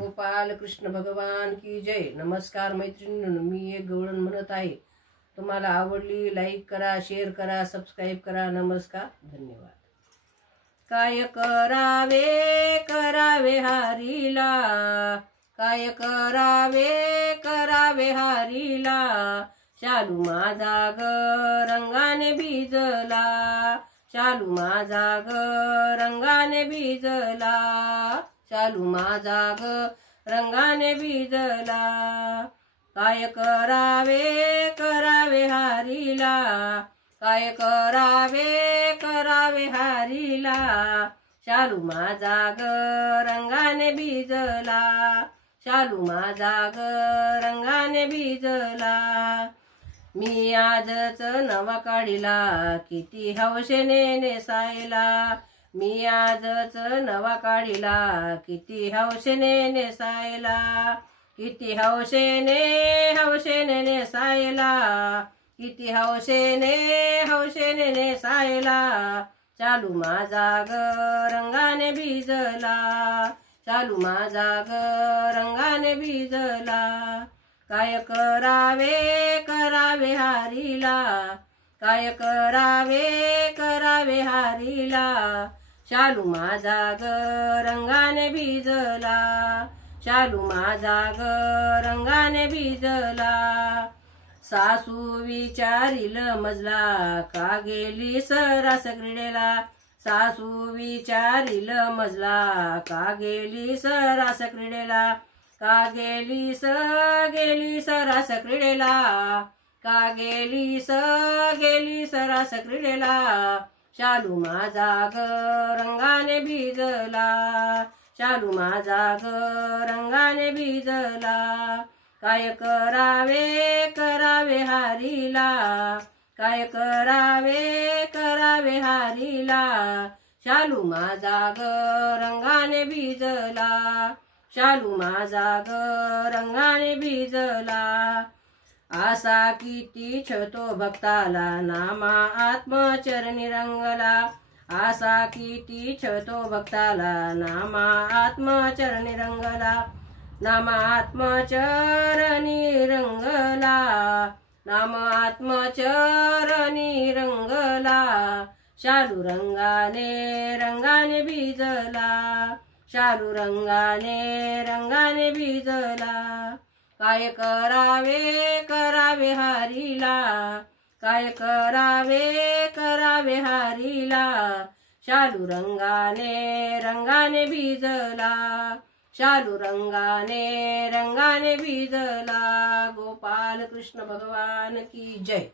गोपाल कृष्ण भगवान की जय। नमस्कार मैत्रिणींनो, मी एक गवळण म्हणत आहे। तुम्हाला आवडली लाईक करा, शेअर करा, सबस्क्राईब करा। नमस्कार, धन्यवाद। काय करावे करावे हरीला, काय करावे करावे हरीला, शालू माझा ग रंगाने भिजला, शालू माझा ग रंगाने भिजला, शालू माझा ग रंगाने भिजला। काय करावे करावे हरीला, काय करावे करावे हरीला, शालू माझा ग रंगाने भिजला, शालू माझा ग रंगाने भिजला। मी आजच नवा काढिला, किती हौशेने नेसायला, मी आजच नवा काढिला, किती हौशेने नेसायला, किती हौशेने हौशेने नेसायला, किती हौशेने हौशेने नेसायला, शालू माझा ग रंगाने भिजला, शालू माझा ग रंगाने भिजला। काय करावे करावे हरीला, काय करावे करावे हरीला, शालू माझा ग रंगाने भिजला, शालू माझा ग रंगाने भिजला। सासू विचारिल मजला, का गेली सरास क्रीडेला, सासू विचारिल मजला, का गेली सरास क्रीडेला, का गेली सरास क्रीडेला, का गेली सरास क्रीडेला, शालू माझा ग रंगाने भिजला, शालू माझा ग रंगाने भिजला। काय करावे करावे हरीला, काय करावे करावे हरीला, शालू माझा ग रंगाने भिजला, शालू माझा ग रंगाने भिजला। आसा किती छतो भक्ताला, नामा आत्मचरणी रंगला, आसा किती छतो भक्ताला, नामा आत्मचरणी रंगला, नामा आत्मचरणी रंगला, नाम आत्मचरणी रंगला, शालू रंगाने रंगाने भिजला, शालू रंगाने रंगाने भिजला। काय करावे करावे हरीला, काय करावे करावे हरीला, शालू रंगाने रंगाने भिजला, शालू रंगाने रंगाने भिजला। गोपाल कृष्ण भगवान की जय।